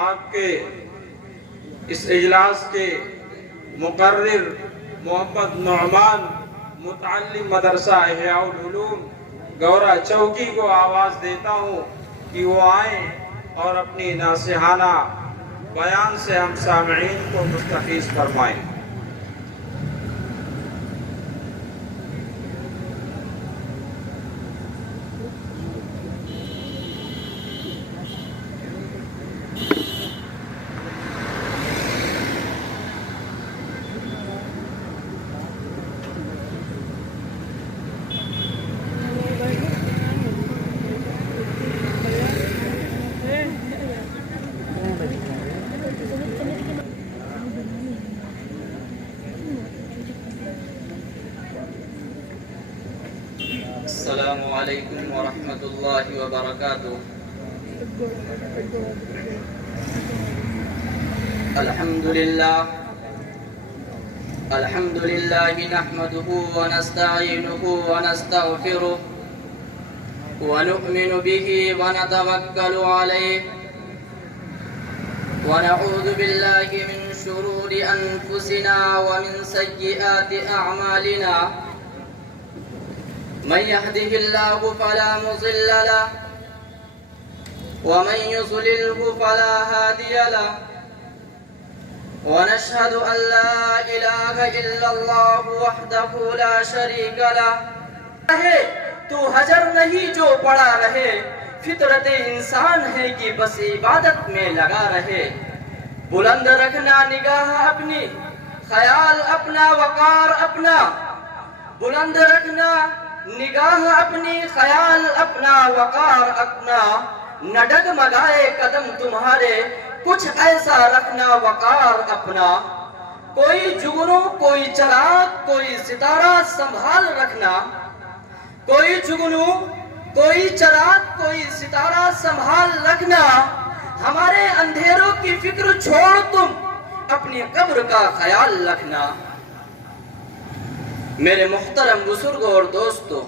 آپ کے اس اجلاس کے مقرر محمد نعمان متعلم مدرسہ احیاء العلوم گورا چوکی کو آواز دیتا ہوں کہ وہ آئیں اور اپنی ناصحانہ بیان سے ہم سامعین کو مستفیض فرمائیں۔ السلام علیکم ورحمۃ اللہ وبرکاتہ۔ الحمد للہ نحمده ونستعینه ونستغفره ونؤمن به ونتوکل علیہ ونعوذ باللہ من شرور انفسنا ومن سیئات اعمالنا من يهده الله فلا مضل له ومن يضلله فلا هادي له ونشهد أن لا إله إلا الله وحده لا شريك له۔ تو حجر نہیں جو پڑا رہے، فطرت انسان ہے کہ بس عبادت میں لگا رہے۔ بلند رکھنا نگاہ اپنی، خیال اپنا، وقار اپنا، بلند رکھنا نگاہ اپنی، خیال اپنا، وقار اپنا، نہ ڈگمگائے قدم تمہارے، کچھ ایسا رکھنا وقار اپنا۔ کوئی جگنو، کوئی چراغ، کوئی ستارہ سنبھال رکھنا، کوئی جگنو، کوئی چراغ، کوئی ستارہ سنبھال رکھنا۔ ہمارے اندھیروں کی فکر چھوڑ تم اپنی قبر کا خیال رکھنا۔ میرے محترم بزرگوں اور دوستو،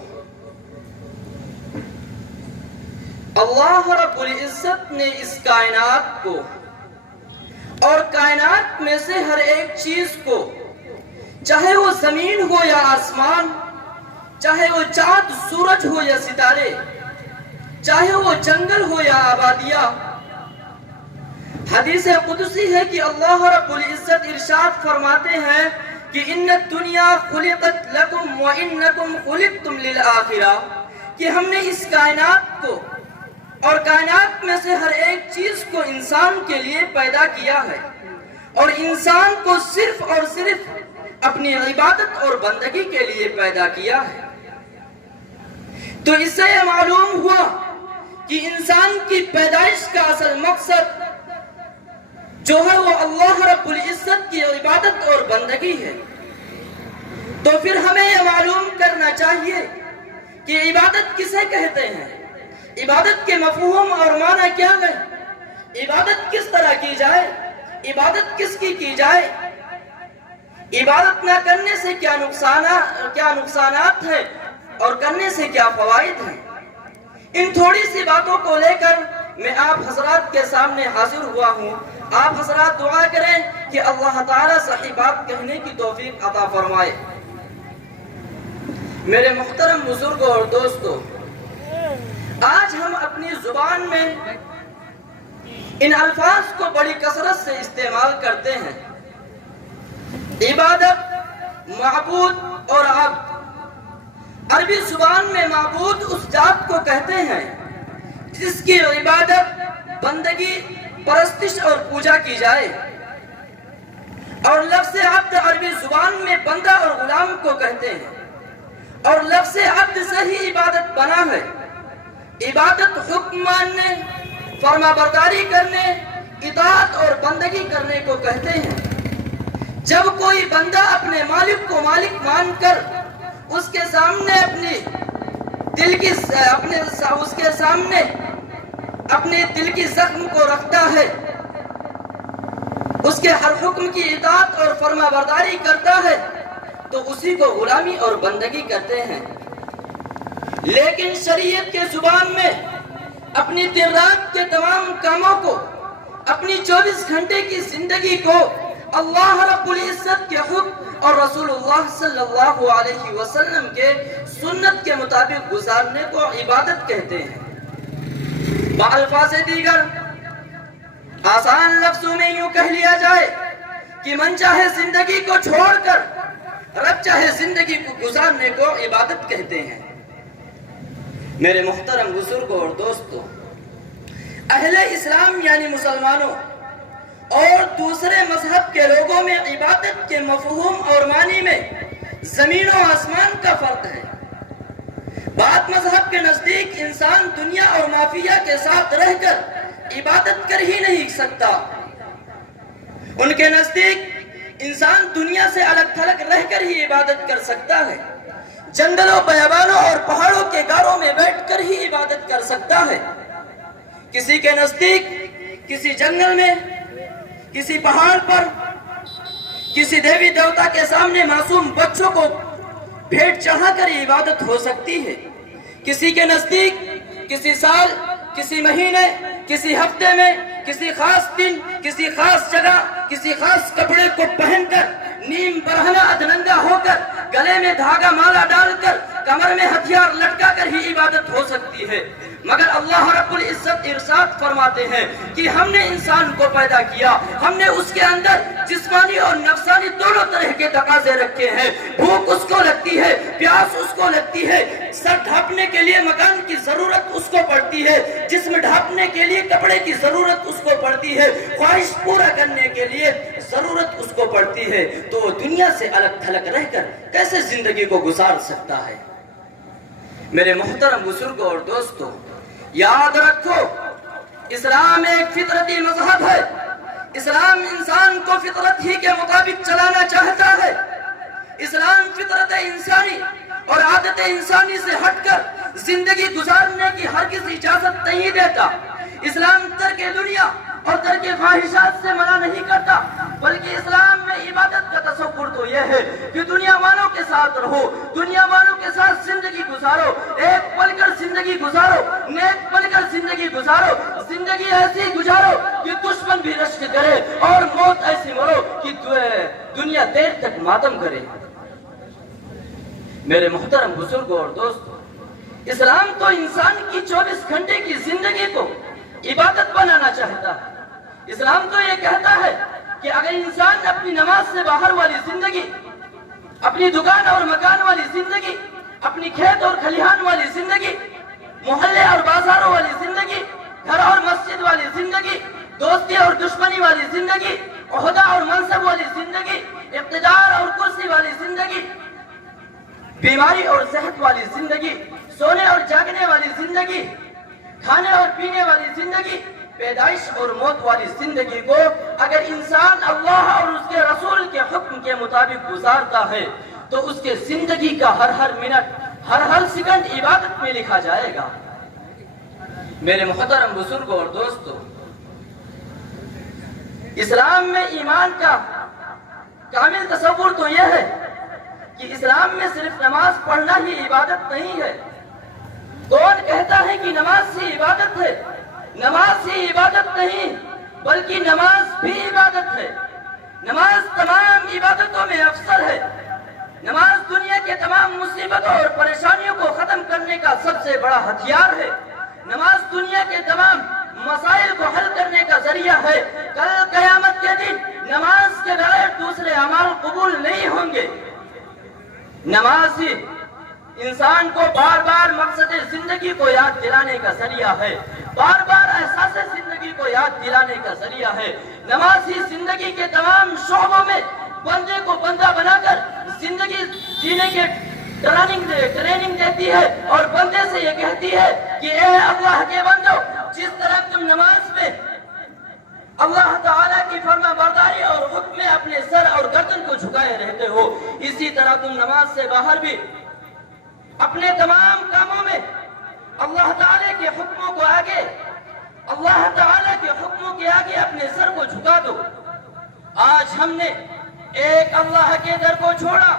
اللہ رب العزت نے اس کائنات کو اور کائنات میں سے ہر ایک چیز کو، چاہے وہ زمین ہو یا آسمان، چاہے وہ چاند سورج ہو یا ستارے، چاہے وہ جنگل ہو یا آبادیاں، حدیث قدسی ہے کہ اللہ رب العزت ارشاد فرماتے ہیں کہ ان الدنیا خلقت لکم وانکم خلقتم للآخرہ، کہ ہم نے اس کائنات کو اور کائنات میں سے ہر ایک چیز کو انسان کے لیے پیدا کیا ہے، اور انسان کو صرف اور صرف اپنی عبادت اور بندگی کے لیے پیدا کیا ہے۔ تو اس سے یہ معلوم ہوا کہ انسان کی پیدائش کا اصل مقصد جو ہے وہ اللہ رب العزت کی عبادت اور بندگی ہے۔ تو پھر ہمیں یہ معلوم کرنا چاہیے کہ عبادت کسے کہتے ہیں، عبادت کے مفہوم اور معنی کیا ہے، عبادت کس طرح کی جائے، عبادت کس کی جائے، عبادت نہ کرنے سے کیا نقصانات ہیں اور کرنے سے کیا فوائد ہیں۔ ان تھوڑی سی باتوں کو لے کر میں آپ حضرات کے سامنے حاضر ہوا ہوں۔ آپ حضرات دعا کریں کہ اللہ تعالیٰ صحیح بات کہنے کی توفیق عطا فرمائے۔ میرے محترم بزرگوں اور دوستو، آج ہم اپنی زبان میں ان الفاظ کو بڑی کثرت سے استعمال کرتے ہیں، عبادت، معبود اور عبد۔ عربی زبان میں معبود اس ذات کو کہتے ہیں جس کی عبادت، بندگی، پرستش اور پوجا کی جائے، اور لفظ عبد عربی زبان میں بندہ اور غلام کو کہتے ہیں، اور لفظ عبد سے ہی عبادت بنا ہے۔ عبادت حکم ماننے، فرما برداری کرنے، اطاعت اور بندگی کرنے کو کہتے ہیں۔ جب کوئی بندہ اپنے مالک کو مالک مان کر اس کے سامنے اپنے دل کی زخم کو رکھتا ہے، اس کے ہر حکم کی اطاعت اور فرما برداری کرتا ہے، تو اسی کو غلامی اور بندگی کرتے ہیں۔ لیکن شریعت کے زبان میں اپنی دن رات کے تمام کاموں کو اپنی 24 گھنٹے کی زندگی کو اللہ رب العزت کے حکم اور رسول اللہ صلی اللہ علیہ وسلم کے سنت کے مطابق گزارنے کو عبادت کہتے ہیں۔ بالفاظ دیگر آسان لفظوں میں یوں کہہ لیا جائے کہ من چاہے زندگی کو چھوڑ کر رب چاہے زندگی کو گزارنے کو عبادت کہتے ہیں۔ میرے محترم بزرگوں اور دوستوں، اہل اسلام یعنی مسلمانوں اور دوسرے مذہب کے لوگوں میں عبادت کے مفہوم اور معنی میں زمین و آسمان کا فرق ہے۔ بعض مذہب کے نزدیک انسان دنیا اور مافیہ کے ساتھ رہ کر عبادت کر ہی نہیں سکتا۔ ان کے نزدیک انسان دنیا سے الگ تھلگ رہ کر ہی عبادت کر سکتا ہے، جنگلوں بیابانوں اور پہاڑوں کے غاروں میں بیٹھ کر ہی عبادت کر سکتا ہے۔ کسی کے نزدیک کسی جنگل میں، کسی پہاڑ پر، کسی دیوی دیوتا کے سامنے معصوم بچوں کو بھیٹ چڑھا کر عبادت ہو سکتی ہے۔ کسی کے نزدیک کسی سال، کسی مہینے، کسی ہفتے میں، کسی خاص دن، کسی خاص جگہ، کسی خاص کپڑے کو پہن کر، نیم برہنہ ادننگا ہو کر، گلے میں دھاگا مالا ڈال کر، کمر میں ہتھیار لٹکا کر ہی عبادت ہو سکتی ہے۔ مگر اللہ رب العزت ارشاد فرماتے ہیں کہ ہم نے انسان کو پیدا کیا، ہم نے اس کے اندر جسمانی اور نفسانی دونوں طرح کے تقاضے رکھے ہیں۔ بھوک اس کو لگتی ہے، پیاس اس کو لگتی ہے، سر ڈھانپنے کے لیے مکان کی ضرورت اس کو پڑتی ہے، جسم ڈھانپنے کے لیے کپڑے کی ضرورت اس کو پڑتی ہے، خواہش پورا کرنے کے لیے ضرورت اس کو پڑتی ہے۔ تو وہ دنیا سے الگ تھلگ رہ کر کیسے زندگی کو گزار سکتا ہے؟ میرے محترم بزرگوں اور دوستوں، یاد رکھو، اسلام ایک فطرتی مذہب ہے۔ اسلام انسان کو فطرت ہی کے مطابق چلانا چاہتا ہے۔ اسلام فطرت انسانی اور عادت انسانی سے ہٹ کر زندگی گزارنے کی ہرگز اجازت نہیں دیتا۔ اسلام ترک دنیا اور ترک خواہشات سے منع نہیں کرتا، بلکہ اسلام میں عبادت کا تصور تو یہ ہے کہ دنیا والوں کے ساتھ رہو، دنیا والوں کے ساتھ زندگی گزارو، ایک پل کر زندگی گزارو، نیک پل کر زندگی گزارو، زندگی ایسی گزارو کہ دشمن بھی رشک کرے اور موت ایسی مرو کہ دنیا دیر تک ماتم کرے۔ میرے محترم بزرگوں اور دوستوں، اسلام تو انسان کی 24 گھنٹے کی زندگی کو عبادت بنانا چاہتا ہے۔ اسلام تو یہ کہتا ہے کہ اگر انسان اپنی نماز سے باہر والی زندگی، اپنی دکان اور مکان والی زندگی، اپنی کھیت اور کھلیہان والی زندگی، محلے اور بازاروں والی زندگی، گھر اور مسجد والی زندگی، دوستی اور دشمنی والی زندگی، عہدہ اور منصب والی زندگی، اقتدار اور کرسی والی زندگی، بیماری اور صحت والی زندگی، سونے اور جاگنے والی زندگی، کھانے اور پینے والی زندگی، پیدائش اور موت والی زندگی کو اگر انسان اللہ اور اس کے رسول کے حکم کے مطابق گزارتا ہے تو اس کے زندگی کا ہر منٹ، ہر سیکنڈ عبادت میں لکھا جائے گا۔ میرے محترم بزرگوں اور دوستوں، اسلام میں ایمان کا کامل تصور تو یہ ہے کہ اسلام میں صرف نماز پڑھنا ہی عبادت نہیں ہے۔ کون کہتا ہے کہ نماز ہی عبادت ہے؟ نماز ہی عبادت نہیں، بلکہ نماز بھی عبادت ہے۔ نماز تمام عبادتوں میں افضل ہے۔ نماز دنیا کے تمام مصیبتوں اور پریشانیوں کو ختم کرنے کا سب سے بڑا ہتھیار ہے۔ نماز دنیا کے تمام مسائل کو حل کرنے کا ذریعہ ہے۔ کل قیامت کے دن نماز کے بغیر دوسرے اعمال قبول نہیں ہوں گے۔ نماز ہی انسان کو بار بار مقصد زندگی کو یاد دلانے کا ذریعہ ہے، بار بار احساس زندگی کو یاد دلانے کا ذریعہ ہے۔ نماز ہی زندگی کے تمام شعبوں میں بندے کو بندہ بنا کر زندگی جینے کے ٹریننگ دیتی ہے اور بندے سے یہ کہتی ہے کہ اے اللہ کے بندو، جس طرح تم نماز میں اللہ تعالیٰ کی فرما برداری اور حکم میں اپنے سر اور گردن کو جھکائے رہتے ہو، اسی طرح تم نماز سے باہر بھی اپنے تمام کاموں میں اللہ تعالیٰ کے حکموں کو آگے، اللہ تعالیٰ کے حکموں کے آگے اپنے سر کو جھکا دو۔ آج ہم نے ایک اللہ کے در کو چھوڑا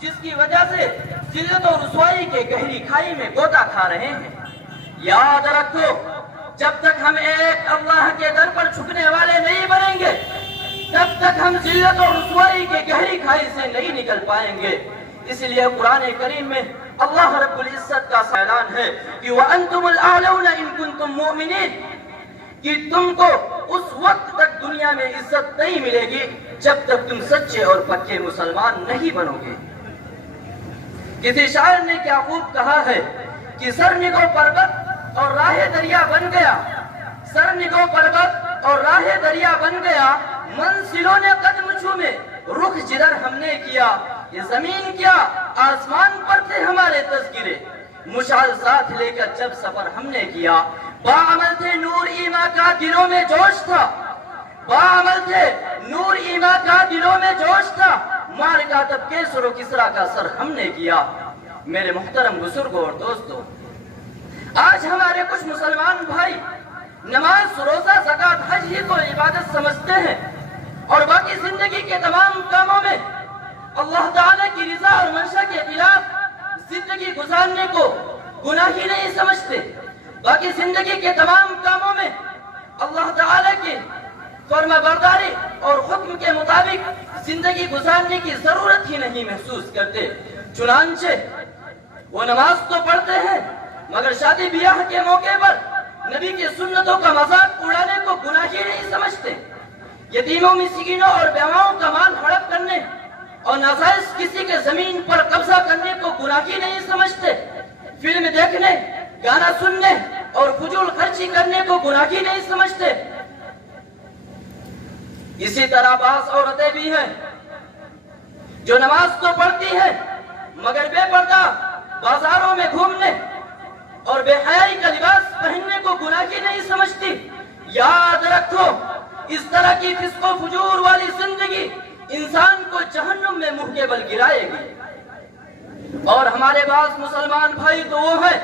جس کی وجہ سے ذلت اور رسوائی کے گہری کھائی میں غوطہ کھا رہے ہیں۔ یاد رکھو، جب تک ہم ایک اللہ کے در پر جھکنے والے نہیں بنیں گے تب تک ہم ذلت اور رسوائی کے گہری کھائی سے نہیں نکل پائیں گے۔ اس لیے قرآن کریم میں اللہ رب العزت کا اعلان ہے کہ وَأَنْتُمُ الْأَعْلَوْنَ إِن كُنتُم مُؤْمِنِينَ، کہ تم کو اس وقت تک دنیا میں عزت نہیں ملے گی جب تک تم سچے اور پکے مسلمان نہیں بنو گے۔ کسی شاعر نے کیا خوب کہا ہے کہ سر نگو پربت اور راہ دریا بن گیا، سر نگو پربت اور راہ دریا بن گیا، منزلوں نے قدم چھومے رخ جدھر ہم نے کیا، یہ زمین کیا آسمان پر تھے ہمارے تذکرے، مشعل ساتھ لے کر جب سفر ہم نے کیا، باعمل تھے نور ایمان کا دلوں میں جوش تھا، باعمل تھے نور ایمان کا دلوں میں جوش تھا، مار کا تب کیسر و کسرا کا سر ہم نے کیا۔ میرے محترم بزرگوں اور دوستوں، آج ہمارے کچھ مسلمان بھائی نماز، روزہ، زکوٰۃ، حج ہی کو عبادت سمجھتے ہیں اور باقی زندگی کے تمام کاموں میں اللہ تعالیٰ کی رضا اور منشا کے خلاف زندگی گزارنے کو گناہ ہی نہیں سمجھتے، باقی زندگی کے تمام کاموں میں اللہ تعالیٰ کی فرما برداری اور حکم کے مطابق زندگی گزارنے کی ضرورت ہی نہیں محسوس کرتے۔ چنانچہ وہ نماز تو پڑھتے ہیں مگر شادی بیاہ کے موقع پر نبی کی سنتوں کا مذاق اڑانے کو گناہ ہی نہیں سمجھتے، یتیموں، مسکینوں اور بیواؤں کا مال ہڑپ کرنے اور ناجائز کسی کے زمین پر قبضہ کرنے کو گناہ ہی نہیں سمجھتے، فلم دیکھنے، گانا سننے اور فضول خرچی کرنے کو گناہ ہی نہیں سمجھتے۔ اسی طرح بعض عورتیں بھی ہیں جو نماز تو پڑھتی ہیں مگر بے پردہ بازاروں میں گھومنے اور بے حیائی کا لباس پہننے کو گناہ ہی نہیں سمجھتی۔ یاد رکھو، اس طرح کی فسق و فجور والی زندگی انسان کو جہنم میں منہ کے بل گرائے گی۔ اور ہمارے بعض مسلمان بھائی تو وہ ہیں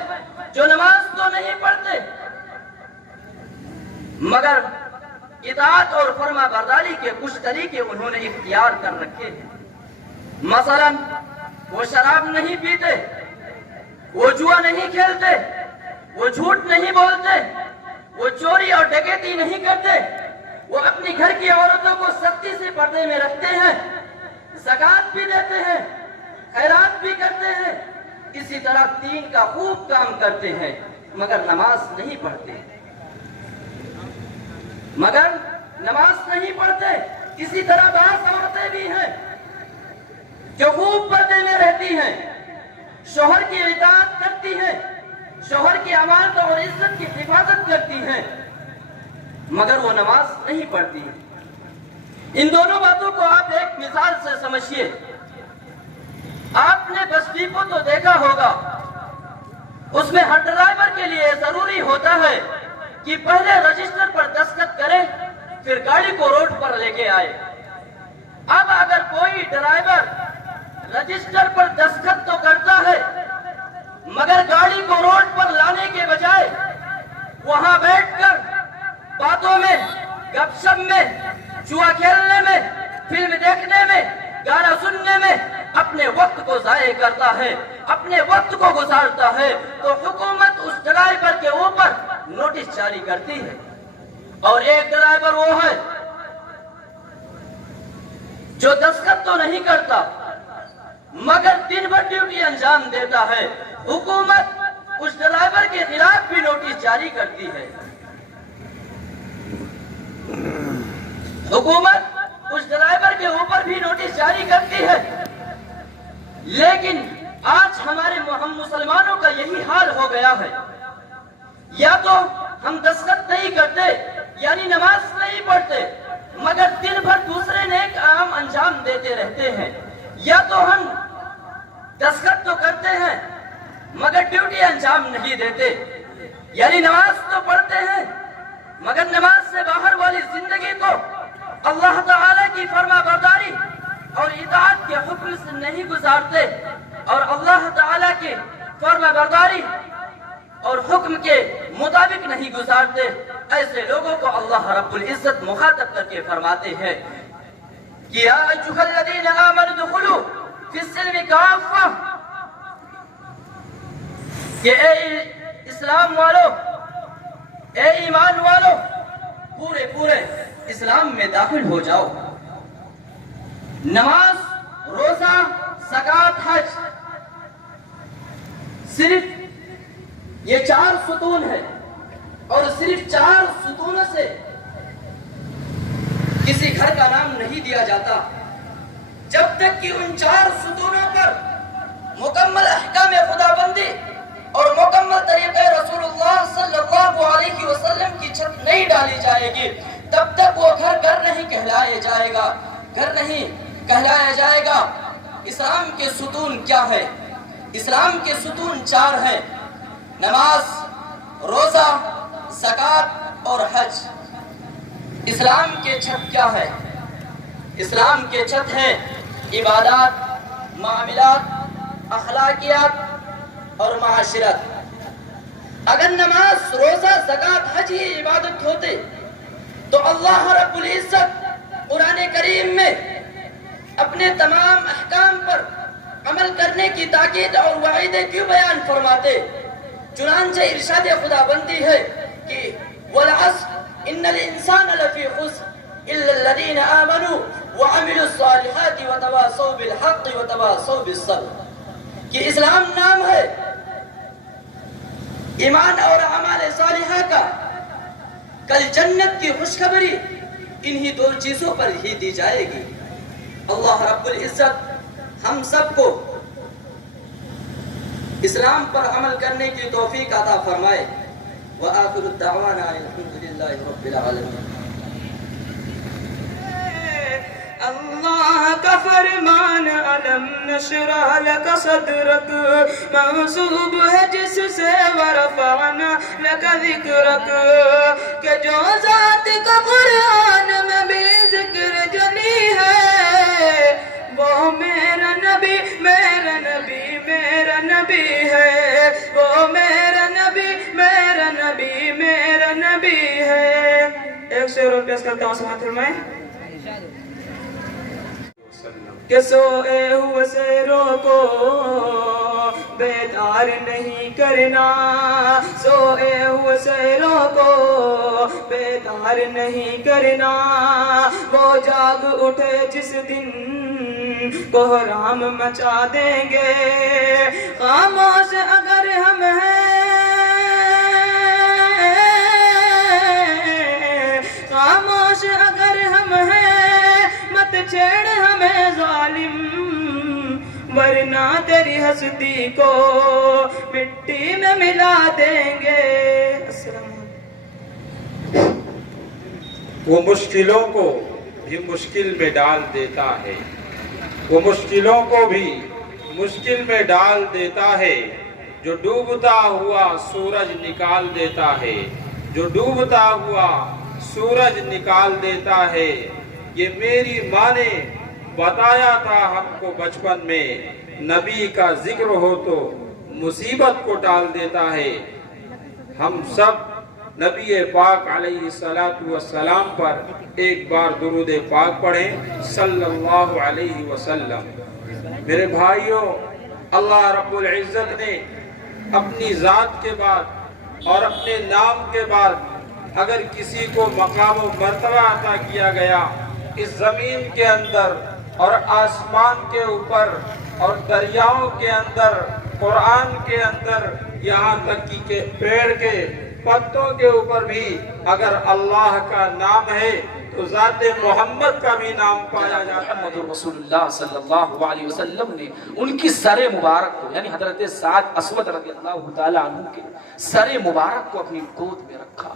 جو نماز تو نہیں پڑھتے مگر اطاعت اور فرما برداری کے کچھ طریقے انہوں نے اختیار کر رکھے ہیں۔ مثلا وہ شراب نہیں پیتے، وہ جوا نہیں کھیلتے، وہ جھوٹ نہیں بولتے، وہ چوری اور ڈکیتی نہیں کرتے، وہ اپنی گھر کی عورتوں کو سختی سے پردے میں رکھتے ہیں، زکوٰۃ بھی دیتے ہیں، خیرات بھی کرتے ہیں، اسی طرح دین کا خوب کام کرتے ہیں مگر نماز نہیں پڑھتے، اسی طرح بعض عورتیں بھی ہیں جو خوب پردے میں رہتی ہیں، شوہر کی اطاعت کرتی ہیں، شوہر کی امانت اور عزت کی حفاظت کرتی ہیں مگر وہ نماز نہیں پڑھتی۔ ان دونوں باتوں کو آپ ایک مثال سے سمجھیے۔ آپ نے بس ڈپو تو دیکھا ہوگا، اس میں ہر ڈرائیور کے لیے ضروری ہوتا ہے کہ پہلے رجسٹر پر دستخط کرے پھر گاڑی کو روڈ پر لے کے آئے۔ اب اگر کوئی ڈرائیور رجسٹر پر دستخط تو کرتا ہے مگر گاڑی کو روڈ پر لانے کے بجائے وہاں بیٹھ کر باتوں میں، گپ شپ میں، جوا کھیلنے میں، فلم دیکھنے میں، گانا سننے میں اپنے وقت کو ضائع کرتا ہے، اپنے وقت کو گزارتا ہے، تو حکومت اس ڈرائیور کے اوپر نوٹس جاری کرتی ہے۔ اور ایک ڈرائیور وہ ہے جو دستخط تو نہیں کرتا مگر دن بھر ڈیوٹی انجام دیتا ہے، حکومت اس ڈرائیور کے خلاف بھی نوٹس جاری کرتی ہے، حکومت اس ڈرائیور کے اوپر بھی نوٹس جاری کرتی ہے۔ لیکن آج ہمارے ہم مسلمانوں کا یہی حال ہو گیا ہے، یا تو ہم دستخط نہیں کرتے یعنی نماز نہیں پڑھتے مگر دن بھر دوسرے نیک کام انجام دیتے رہتے ہیں، یا تو ہم دستخط تو کرتے ہیں مگر ڈیوٹی انجام نہیں دیتے، یعنی نماز تو پڑھتے ہیں مگر نماز سے باہر والی زندگی کو اللہ تعالیٰ کی فرما برداری اور اطاعت کے حکم سے نہیں گزارتے اور اللہ تعالیٰ کی فرما برداری اور حکم کے مطابق نہیں گزارتے۔ ایسے لوگوں کو اللہ رب العزت مخاطب کر کے فرماتے ہیں کہ یا ایھا الذین آمنوا ادخلوا فی السلم کافہ، کہ اے اسلام والو، اے ایمان والو پورے پورے اسلام میں داخل ہو جاؤ۔ نماز، روزہ، زکوٰۃ، حج، صرف یہ 4 ستون ہے، اور صرف 4 ستونوں سے کسی گھر کا نام نہیں دیا جاتا جب تک کہ ان 4 ستونوں پر مکمل احکام خدا بندی اور مکمل طریقے رسول اللہ صلی اللہ علیہ وسلم کی چھت نہیں ڈالی جائے گی، تب تک وہ گھر نہیں کہلایا جائے گا، گھر نہیں کہلایا جائے گا۔ اسلام کے ستون کیا ہے؟ اسلام کے ستون 4 ہیں: نماز، روزہ، زکوٰۃ اور حج۔ اسلام کے چھت کیا ہے؟ اسلام کے چھت ہے عبادات، معاملات، اخلاقیات اور معاشرت۔ اگر نماز، روزہ، زکوٰۃ، حج یہ عبادت ہوتے تو اللہ رب العزت قرآن کریم میں اپنے تمام احکام پر عمل کرنے کی تاکید اور وعیدیں کیوں بیان فرماتے؟ چنانچہ ارشاد خدا بندی ہے کہ وَالْعَصْرِ إِنَّ الْإِنسَانَ لَفِي خُسْرٍ إِلَّا الَّذِينَ آمَنُوا وَعَمِلُوا الصَّالِحَاتِ وَتَوَاصَوْا بِالْحَقِّ وَتَوَاصَوْا بِالصَّبْرِ، کہ اسلام نام ہے ایمان اور اعمال صالحہ کا، کل جنت کی خوشخبری انہی 2 چیزوں پر ہی دی جائے گی۔ اللہ رب العزت ہم سب کو اسلام پر عمل کرنے کی توفیق عطا فرمائے۔ وآخر الدعوانا الحمدللہ رب العالمین۔ اللہ کا فرمان علم نشرح لک صدرک، منصوب ہے جس سے ورفعنا لک ذکرک، کہ جو ذات کا قرآن میں بھی ذکر جنی ہے، وہ میرا نبی میرا نبی میرا نبی ہے، وہ میرا نبی میرا نبی میرا نبی ہے۔ ایک شعر اور پیش کرتا ہوں، سماعت فرمائیں۔ کہ سوئے ہوئے سیروں کو بیدار نہیں کرنا، سوئے ہوئے سیروں کو بیدار نہیں کرنا، وہ جاگ اٹھے جس دن کوہرام مچا دیں گے، خاموش اگر ہم ہیں، خاموش اگر ہم ہیں، مت چھیڑ ہمیں ظالم، ورنہ تیری ہستی کو مٹی میں ملا دیں گے۔ السلام علیکم۔ وہ مشکلوں کو بھی مشکل میں ڈال دیتا ہے، وہ مشکلوں کو بھی مشکل میں ڈال دیتا ہے، جو ڈوبتا ہوا سورج نکال دیتا ہے، جو ڈوبتا ہوا سورج نکال دیتا ہے۔ یہ میری ماں نے بتایا تھا ہم کو بچپن میں، نبی کا ذکر ہو تو مصیبت کو ٹال دیتا ہے۔ ہم سب نبی پاک علیہ السلام پر ایک بار درود پاک پڑھیں صلی اللہ علیہ وسلم۔ میرے بھائیوں، اللہ رب العزت نے اپنی ذات کے بعد اور اپنے نام کے بعد اگر کسی کو مقام و مرتبہ عطا کیا گیا، اس زمین کے اندر اور آسمان کے اوپر اور دریاؤں کے اندر، قرآن کے اندر، یہاں تک کہ پیڑ کے پتوں کے اوپر بھی اگر اللہ کا نام ہے تو ذات محمد کا بھی نام پایا جاتا ہے۔ محمد رسول اللہ صلی اللہ علیہ وسلم نے ان کی سر مبارک کو، یعنی حضرت سعد اسود رضی اللہ تعالیٰ عنہ کے سر مبارک کو اپنی گود میں رکھا،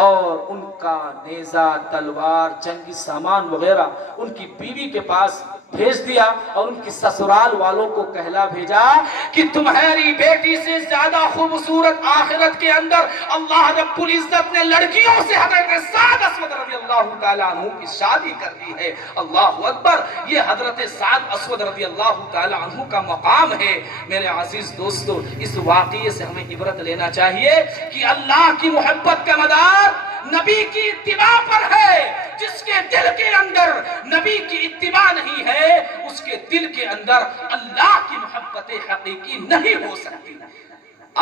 اور ان کا نیزہ، تلوار، جنگی سامان وغیرہ ان کی بیوی کے پاس بھیج دیا، اور ان کی سسرال والوں کو کہلا بھیجا کہ تمہاری بیٹی سے زیادہ خوبصورت آخرت کے اندر اللہ رب العزت نے لڑکیوں سے حضرت سعد اسود رضی اللہ تعالیٰ عنہ کی شادی کر دی ہے۔ اللہ اکبر! یہ حضرت سعد اسود رضی اللہ تعالیٰ عنہ کا مقام ہے۔ میرے عزیز دوستو، اس واقعے سے ہمیں عبرت لینا چاہیے کہ اللہ کی محبت کا مدار نبی کی اتباع پر ہے۔ جس کے دل کے اندر نبی کی اتباع نہیں ہے، اس کے دل کے اندر اللہ کی محبت حقیقی نہیں ہو سکتی۔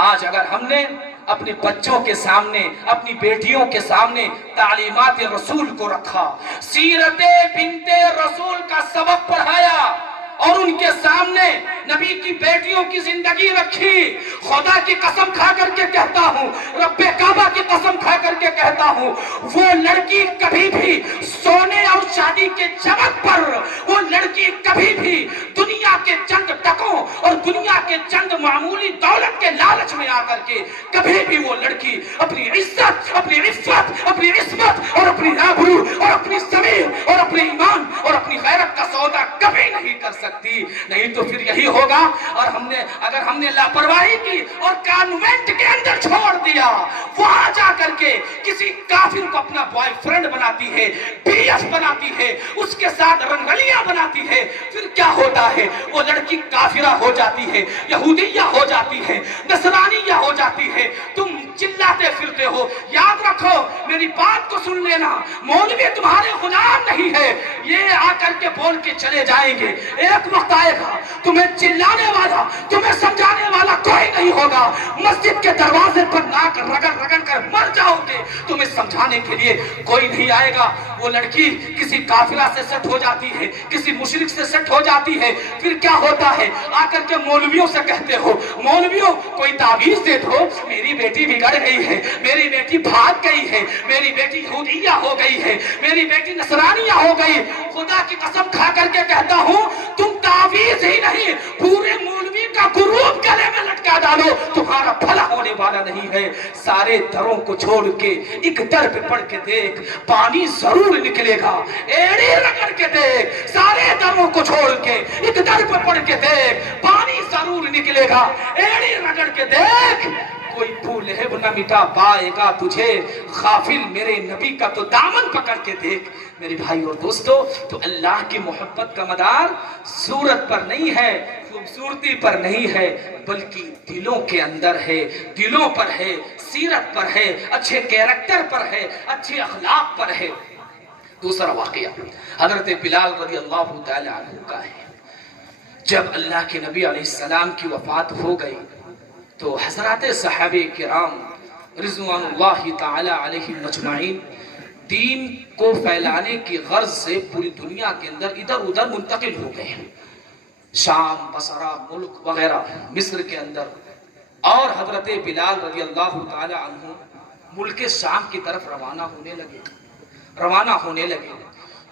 آج اگر ہم نے اپنے بچوں کے سامنے، اپنی بیٹیوں کے سامنے تعلیمات رسول کو رکھا، سیرت بنت رسول کا سبق پڑھایا اور ان کے سامنے نبی کی بیٹیوں کی زندگی رکھی، خدا کی قسم کھا کر کے کہتا ہوں، رب کعبہ کی قسم کھا کر کے کہتا ہوں، وہ لڑکی کبھی بھی سونے اور شادی کے چمک پر، وہ لڑکی کبھی بھی دنیا کے چند ٹکوں اور دنیا کے چند معمولی دولت کے لالچ میں آ کر کے کبھی بھی وہ لڑکی اپنی عزت، اپنی عفت، اپنی عصمت اور اپنی آبرو اور اپنی ضمیر اور اپنے ایمان اور اپنی غیرت کا سودا کبھی نہیں کر سکتی۔ نہیں تو پھر یہی ہوگا، اور اگر ہم نے لاپرواہی کی اور کانوینٹ کے اندر چھوڑ دیا، وہاں جا کر کے کسی کافر کو اپنا بوائے فرینڈ بناتی ہے، پی ایف بناتی ہے، اس کے ساتھ رنگلیاں بناتی ہے، پھر کیا ہوتا ہے؟ وہ لڑکی کافرہ ہو جاتی ہے، یہودیہ ہو جاتی ہے، نصرانیہ ہو جاتی ہے، تم چلاتے پھرتے ہو۔ یاد رکھو، میری بات کو سن لینا، مولوی تمہارے غلام نہیں ہے، یہ آ کر کے بول کے چلے جائیں گے، ایک وقت آئے گا تمہیں چلانے والا، تمہیں سمجھانے والا کوئی نہیں ہوگا، مسجد کے دروازے پر ناک رگڑ رگڑ کر مر جاؤ گے، تمہیں سمجھانے کے لیے کوئی نہیں آئے گا۔ وہ لڑکی کسی کافرہ سے سیٹ ہو جاتی ہے، کسی مشرک سے سیٹ ہو جاتی ہے، پھر کیا ہوتا ہے؟ آ کر کے مولویوں سے کہتے ہو، مولویوں کوئی تعویذ دے دو، میری بیٹی بگڑ گئی ہے، میری بیٹی بھاگ گئی ہے، میری بیٹی یہودیہ ہو گئی ہے، میری بیٹی نصرانیہ ہو گئی۔ خدا کی قسم کھا کر کے کہتا ہوں، تم تعویذ ہی نہیں، پورے مولوی کا گروپ گلے میں لٹکا ڈالو، تمہارا بھلا ہونے والا نہیں ہے۔ سارے دروں کو چھوڑ کے ایک در پہ پڑھ کے دیکھ، پانی ضرور نکلے گا، ایڑی رگڑ کے دیکھ، سارے دروں کو چھوڑ کے ایک در پہ پڑھ کے دیکھ، پانی ضرور نکلے گا، ایڑی رگڑ کے دیکھ، کوئی پھول ہے وہ نہ مٹا پائے گا تجھے، غافل میرے نبی کا تو دامن پکڑ کے دیکھ۔ میرے بھائی اور دوستو، تو اللہ کی محبت کا مدار صورت پر نہیں ہے، خوبصورتی پر نہیں ہے، بلکہ دلوں کے اندر ہے، دلوں پر ہے، سیرت پر ہے، اچھے کیریکٹر پر ہے، اچھے اخلاق پر ہے۔ دوسرا واقعہ حضرت بلال رضی اللہ تعالی عنہ کا ہے۔ جب اللہ کے نبی علیہ السلام کی وفات ہو گئی تو حضرات صحابہ کرام رضوان اللہ تعالی علیہ مجمعین دین کو پھیلانے کی غرض سے پوری دنیا کے اندر ادھر ادھر منتقل ہو گئے ہیں، شام، بصرہ، ملک وغیرہ، مصر کے اندر، اور حضرت بلال رضی اللہ تعالی عنہ ملک شام کی طرف روانہ ہونے لگے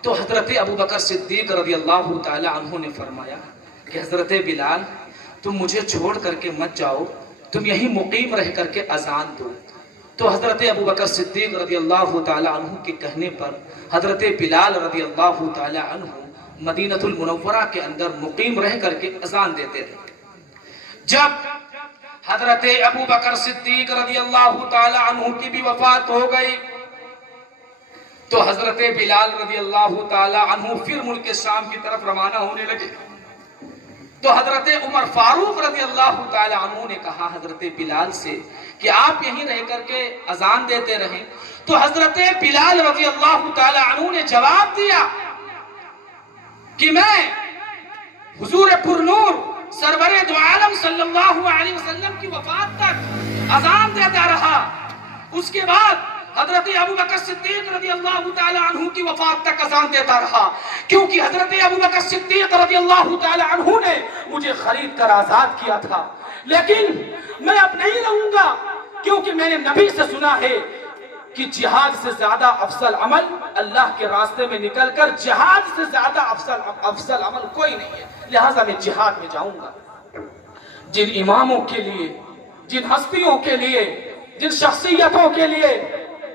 تو حضرت ابو بکر صدیق رضی اللہ تعالی عنہ نے فرمایا کہ حضرت بلال تم مجھے چھوڑ کر کے مت جاؤ، تم یہیں مقیم رہ کر کے اذان دو۔ تو حضرت ابو بکر صدیق رضی اللہ تعالی عنہ کے کہنے پر حضرت بلال رضی اللہ تعالی عنہ مدینہ المنورہ کے اندر مقیم رہ کر کے اذان دیتے تھے۔ جب حضرت ابو بکر صدیق رضی اللہ تعالی عنہ کی بھی وفات ہو گئی تو حضرت بلال رضی اللہ تعالی عنہ پھر ملک شام کی طرف روانہ ہونے لگے۔ تو حضرت عمر فاروق رضی اللہ تعالی عنہ نے کہا حضرت بلال سے کہ آپ یہیں رہ کر کے اذان دیتے رہیں۔ تو حضرت بلال رضی اللہ تعالی عنہ نے جواب دیا کہ میں حضور پرنور سرور دو عالم صلی اللہ علیہ وسلم کی وفات تک اذان دیتا رہا، اس کے بعد حضرت ابو بکر صدیق رضی اللہ تعالی عنہ کی وفات تک اذان دیتا رہا، کیونکہ حضرت ابو بکر صدیق رضی اللہ تعالی عنہ نے مجھے خرید کر آزاد کیا تھا، لیکن میں اب نہیں رہوں گا، کیونکہ میں نے نبی سے سنا ہے کہ جہاد سے زیادہ افضل عمل اللہ کے راستے میں نکل کر جہاد سے زیادہ افضل عمل کوئی نہیں ہے، لہٰذا میں جہاد میں جاؤں گا۔ جن اماموں کے لیے، جن ہستیوں کے لیے، جن شخصیتوں کے لیے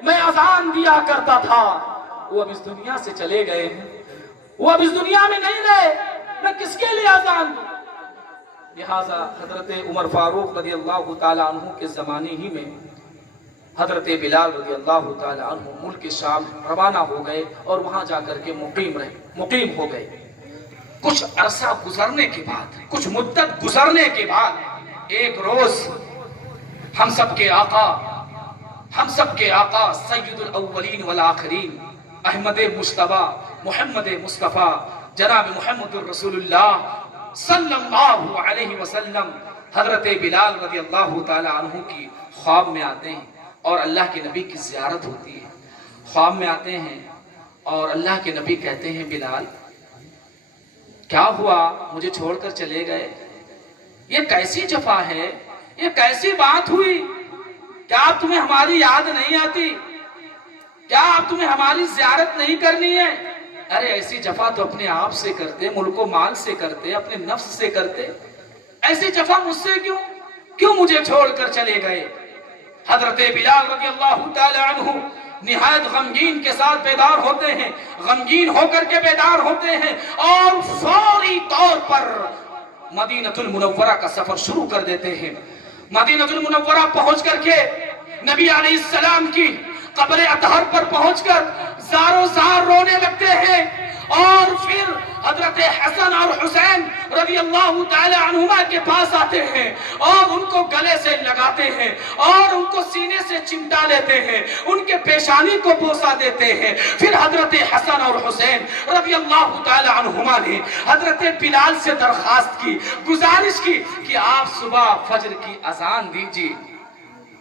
میں اذان دیا کرتا تھا وہ اب اس دنیا سے چلے گئے ہیں، وہ اب اس دنیا میں نہیں رہے، میں کس کے لیے اذان دوں؟ لہٰذا حضرت عمر فاروق رضی اللہ تعالی عنہ کے زمانے ہی میں حضرت بلال رضی اللہ تعالی عنہ ملک شام روانہ ہو گئے اور وہاں جا کر کے مقیم ہو گئے۔ کچھ عرصہ گزرنے کے بعد، کچھ مدت گزرنے کے بعد ایک روز ہم سب کے آقا سید الاولین والآخرین احمد مجتبی محمد مصطفیٰ جناب محمد الرسول اللہ صلی اللہ علیہ وسلم حضرت بلال رضی اللہ تعالی عنہ کی خواب میں آتے ہیں اور اللہ کے نبی کی زیارت ہوتی ہے. خواب میں آتے ہیں اور اللہ کے نبی کہتے ہیں بلال کیا ہوا, مجھے چھوڑ کر چلے گئے, یہ کیسی جفا ہے, یہ کیسی بات ہوئی, کیا اب تمہیں ہماری یاد نہیں آتی, کیا اب تمہیں ہماری زیارت نہیں کرنی ہے؟ ارے ایسی جفا تو اپنے آپ سے کرتے, ملک و مال سے کرتے, اپنے نفس سے کرتے, ایسی جفا مجھ سے کیوں مجھے چھوڑ کر چلے گئے؟ حضرت بلال رضی اللہ تعالی عنہ نہایت غمگین کے ساتھ بیدار ہوتے ہیں, غمگین ہو کر کے بیدار ہوتے ہیں اور فوری طور پر مدینہ المنورہ کا سفر شروع کر دیتے ہیں. مدینہ المنورہ پہنچ کر کے نبی علیہ السلام کی قبر اطہر پر پہنچ کر زارو زار رونے لگتے ہیں اور پھر حضرت حسن اور حسین رضی اللہ تعالی عنہما کے پاس آتے ہیں اور ان کو گلے سے لگاتے ہیں اور ان کو سینے سے چمٹا لیتے ہیں, ان کے پیشانی کو بوسہ دیتے ہیں. پھر حضرت حسن اور حسین رضی اللہ تعالی عنہما نے حضرت بلال سے درخواست کی, گزارش کی کہ آپ صبح فجر کی اذان دیجیے.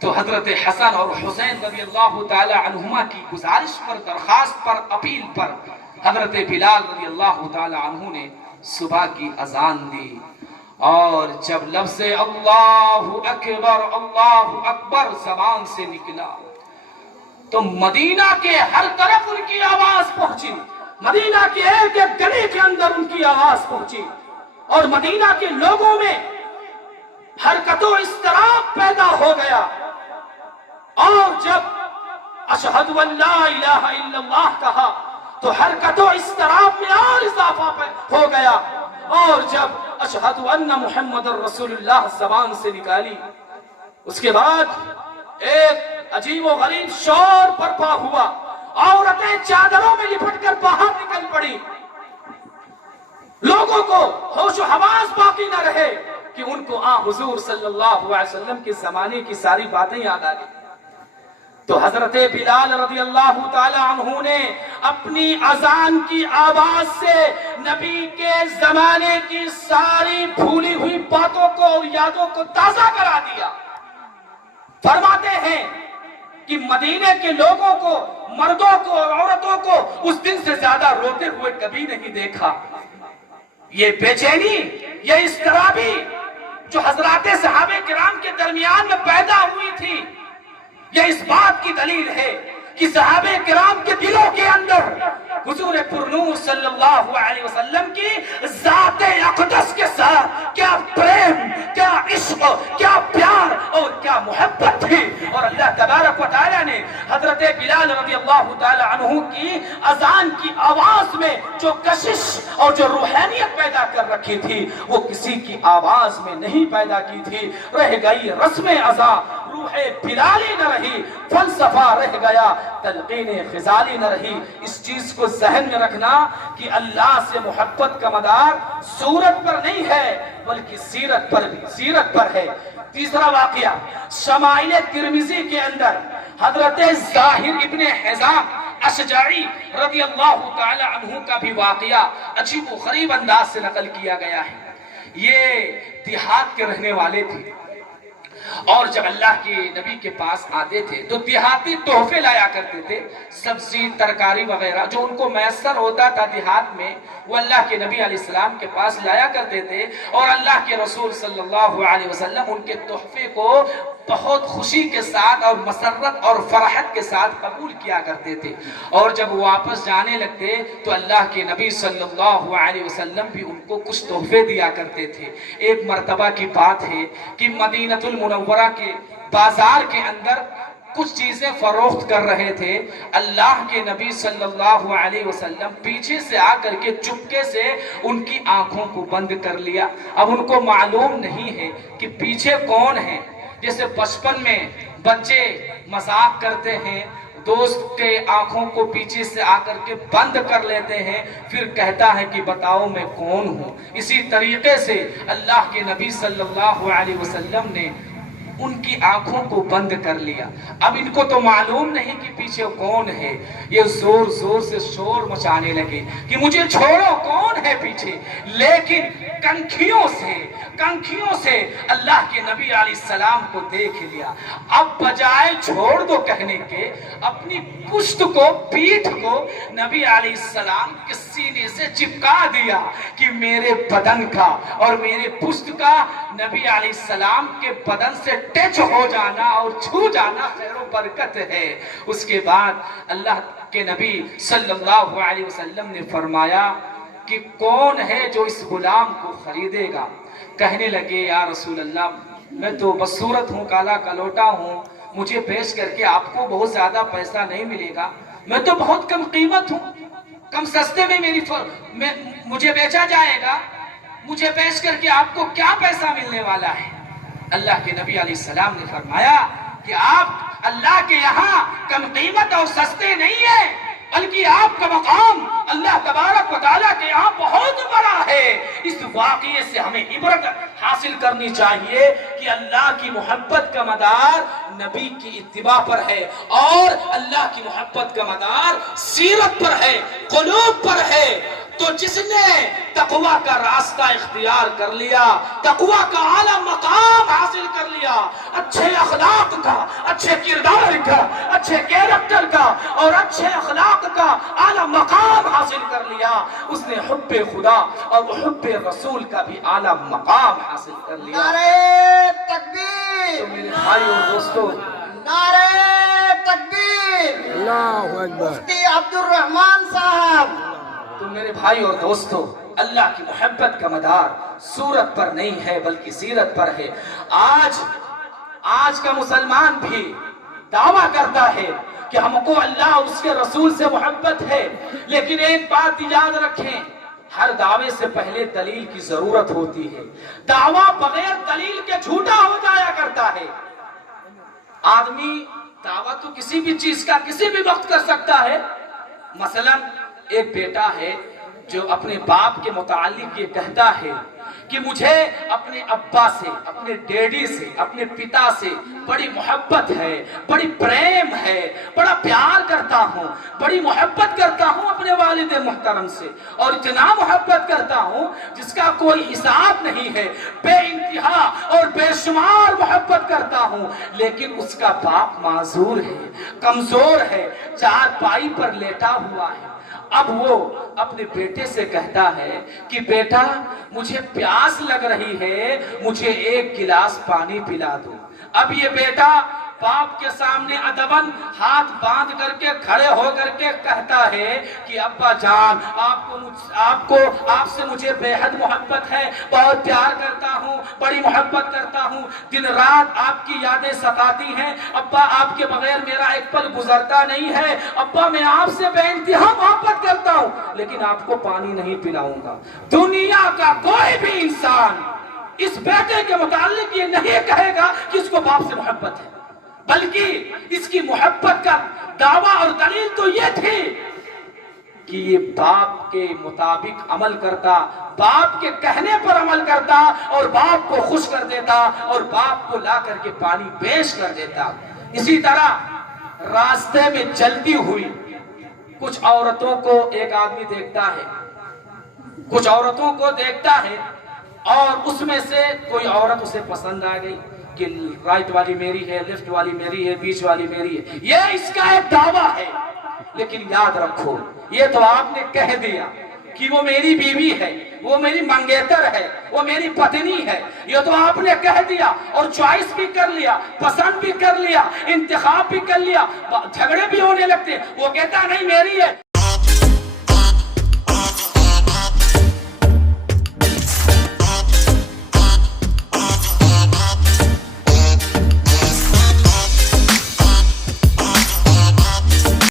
تو حضرت حسن اور حسین رضی اللہ تعالی عنہما کی گزارش پر, درخواست پر, اپیل پر حضرت بلال رضی اللہ تعالی عنہ نے صبح کی اذان دی. اور جب لفظ اللہ اکبر زبان سے نکلا تو مدینہ کے ہر طرف ان کی آواز پہنچی, مدینہ کے ایک ایک گلی کے اندر ان کی آواز پہنچی اور مدینہ کے لوگوں میں حرکت و اضطراب پیدا ہو گیا. اور جب اشہد ان لا الہ الا اللہ کہا تو حرکت و اضطراب میں اور اضافہ ہو گیا, اور جب اشہد ان محمد رسول اللہ زبان سے نکالی اس کے بعد ایک عجیب و غریب شور برپا ہوا, عورتیں چادروں میں لپٹ کر باہر نکل پڑی, لوگوں کو ہوش و حواس باقی نہ رہے کہ ان کو حضور صلی اللہ علیہ وسلم کے زمانے کی ساری باتیں یاد آ گئی. تو حضرت بلال رضی اللہ تعالی عنہ نے اپنی اذان کی آواز سے نبی کے زمانے کی ساری بھولی ہوئی باتوں کو اور یادوں کو تازہ کرا دیا. فرماتے ہیں کہ مدینے کے لوگوں کو, مردوں کو اور عورتوں کو اس دن سے زیادہ روتے ہوئے کبھی نہیں دیکھا. یہ بے چینی, یہ اضطرابی جو حضرات صحابہ کرام کے درمیان میں پیدا ہوئی تھی, یہ اس بات کی دلیل ہے کہ صحابہ کرام کے دلوں کے اندر حضور پرنور صلی اللہ علیہ وسلم کی ذات اقدس کے ساتھ کیا پریم, کیا عشق, کیا پیار اور کیا محبت تھی. اور اللہ تبارک و تعالی نے حضرت بلال رضی اللہ تعالی عنہ کی اذان کی آواز میں جو کشش اور جو روحانیت پیدا کر رکھی تھی وہ کسی کی آواز میں نہیں پیدا کی تھی. رہ گئی رسم اذا, روح بلالی نہ رہی, فلسفہ رہ گیا, تلقین خزالی نہ رہی. اس چیز کو ذہن میں رکھنا کہ اللہ سے محبت کا مدار صورت پر نہیں ہے بلکہ سیرت پر ہے. تیسرا واقعہ شمائل ترمذی کے اندر حضرت ظاہر ابن حزام اشجعی رضی اللہ تعالی عنہ کا بھی واقعہ عجیب و غریب انداز سے نقل کیا گیا ہے. یہ دیہات کے رہنے والے تھے اور جب اللہ کے نبی کے پاس آتے تھے تو دیہاتی تحفے لایا کرتے تھے, سبزی ترکاری وغیرہ جو ان کو میسر ہوتا تھا دیہات میں وہ اللہ کے نبی علیہ السلام کے پاس لایا کرتے تھے اور اللہ کے رسول صلی اللہ علیہ وسلم ان کے تحفے کو بہت خوشی کے ساتھ اور مسرت اور فرحت کے ساتھ قبول کیا کرتے تھے. اور جب وہ واپس جانے لگتے تو اللہ کے نبی صلی اللہ علیہ وسلم بھی ان کو کچھ تحفے دیا کرتے تھے. ایک مرتبہ کی بات ہے کہ مدینہ المنورہ کے بازار کے اندر کچھ چیزیں فروخت کر رہے تھے. اللہ کے نبی صلی اللہ علیہ وسلم پیچھے سے آ کر کے چپکے سے ان کی آنکھوں کو بند کر لیا. اب ان کو معلوم نہیں ہے کہ پیچھے کون ہے. جیسے بچپن میں بچے مذاق کرتے ہیں, دوست کے آنکھوں کو پیچھے سے آ کر کے بند کر لیتے ہیں, پھر کہتا ہے کہ بتاؤ میں کون ہوں. اسی طریقے سے اللہ کے نبی صلی اللہ علیہ وسلم نے ان کی آنکھوں کو بند کر لیا. اب ان کو تو معلوم نہیں کہ پیچھے کون ہے. یہ زور زور سے شور مچانے لگے کہ مجھے چھوڑو, کون ہے پیچھے. لیکن کنکھیوں سے اللہ کے نبی علیہ السلام کو دیکھ لیا. اب بجائے چھوڑ دو کہنے کے، اپنی پشت کو، پیٹھ کو نبی علیہ السلام کے سینے سے چپکا دیا کہ میرے بدن کا اور میرے پشت کا نبی علیہ السلام کے بدن سے ٹچ ہو جانا اور چھو جانا خیر و برکت ہے. اس کے بعد اللہ کے نبی صلی اللہ علیہ وسلم نے فرمایا کہ کون ہے جو اس غلام کو خریدے گا؟ کہنے لگے یا رسول اللہ میں تو بدصورت ہوں، کالا کلوٹا ہوں، مجھے بیچ کر کے آپ کو بہت زیادہ پیسہ نہیں ملے گا، میں تو بہت کم قیمت ہوں، کم سستے میں مجھے بیچا جائے گا، مجھے بیچ کر کے آپ کو کیا پیسہ ملنے والا ہے؟ اللہ کے نبی علیہ السلام نے فرمایا کہ آپ اللہ کے یہاں کم قیمت اور سستے نہیں ہیں، بلکہ آپ کا مقام اللہ تبارک و تعالیٰ کے یہاں بہت بڑا ہے. اس واقعے سے ہمیں عبرت حاصل کرنی چاہیے کہ اللہ کی محبت کا مدار نبی کی اتباع پر ہے، اور اللہ کی محبت کا مدار سیرت پر ہے، قلوب پر ہے. تو جس نے تقوی کا راستہ اختیار کر لیا، تقوی کا اعلیٰ مقام حاصل کر لیا، اچھے اخلاق کا، اچھے کردار کا، اچھے کیریکٹر کا اور اچھے اخلاق کا اعلیٰ مقام حاصل کر لیا، اس نے حب خدا اور حب رسول کا بھی اعلیٰ مقام حاصل کر لیا. نعرہ تکبیر، تو میرے بھائی اور دوستو، نعرہ تکبیر، اللہ اکبر. مفتی عبد الرحمان صاحب. تو میرے بھائی اور دوستو، اللہ کی محبت کا مدار صورت پر نہیں ہے بلکہ سیرت پر ہے. آج کا مسلمان بھی دعویٰ کرتا ہے کہ ہم کو اللہ اور اس کے رسول سے محبت ہے، لیکن ایک بات یاد رکھیں، ہر دعوے سے پہلے دلیل کی ضرورت ہوتی ہے. دعویٰ بغیر دلیل کے جھوٹا ہو جایا کرتا ہے. آدمی دعویٰ تو کسی بھی چیز کا کسی بھی وقت کر سکتا ہے. مثلا ایک بیٹا ہے جو اپنے باپ کے متعلق یہ کہتا ہے کہ مجھے اپنے ابا سے، اپنے ڈیڈی سے، اپنے پتا سے بڑی محبت ہے، بڑی پریم ہے، بڑا پیار کرتا ہوں، بڑی محبت کرتا ہوں اپنے والد محترم سے، اور اتنا محبت کرتا ہوں جس کا کوئی حساب نہیں ہے، بے انتہا اور بے شمار محبت کرتا ہوں. لیکن اس کا باپ معذور ہے، کمزور ہے، چارپائی پر لیٹا ہوا ہے. اب وہ اپنے بیٹے سے کہتا ہے کہ بیٹا مجھے پیاس لگ رہی ہے، مجھے ایک گلاس پانی پلا دو. اب یہ بیٹا باپ کے سامنے ادباً ہاتھ باندھ کر کے کھڑے ہو کر کے کہتا ہے کہ ابا جان آپ سے مجھے بے حد محبت ہے، بہت پیار کرتا ہوں، بڑی محبت کرتا ہوں، دن رات آپ کی یادیں ستاتی ہیں، ابا آپ کے بغیر میرا ایک پل گزرتا نہیں ہے، ابا میں آپ سے بے انتہا محبت کرتا ہوں، لیکن آپ کو پانی نہیں پلاؤں گا. دنیا کا کوئی بھی انسان اس بیٹے کے متعلق یہ نہیں کہے گا کہ اس کو باپ سے محبت ہے، بلکہ اس کی محبت کا دعویٰ اور دلیل تو یہ تھی کہ یہ باپ کے مطابق عمل کرتا، باپ کے کہنے پر عمل کرتا اور باپ کو خوش کر دیتا اور باپ کو لا کر کے پانی پیش کر دیتا. اسی طرح راستے میں چلتی ہوئی کچھ عورتوں کو ایک آدمی دیکھتا ہے، کچھ عورتوں کو دیکھتا ہے اور اس میں سے کوئی عورت اسے پسند آ گئی کہ رائٹ والی میری ہے، لیفٹ والی میری ہے، بیچ والی میری ہے. یہ اس کا ایک دعویٰ ہے. لیکن یاد رکھو، یہ تو آپ نے کہہ دیا کہ وہ میری بیوی ہے، وہ میری منگیتر ہے، وہ میری پتنی ہے. یہ تو آپ نے کہہ دیا اور چوائس بھی کر لیا، پسند بھی کر لیا، انتخاب بھی کر لیا. جھگڑے بھی ہونے لگتے، وہ کہتا نہیں میری ہے.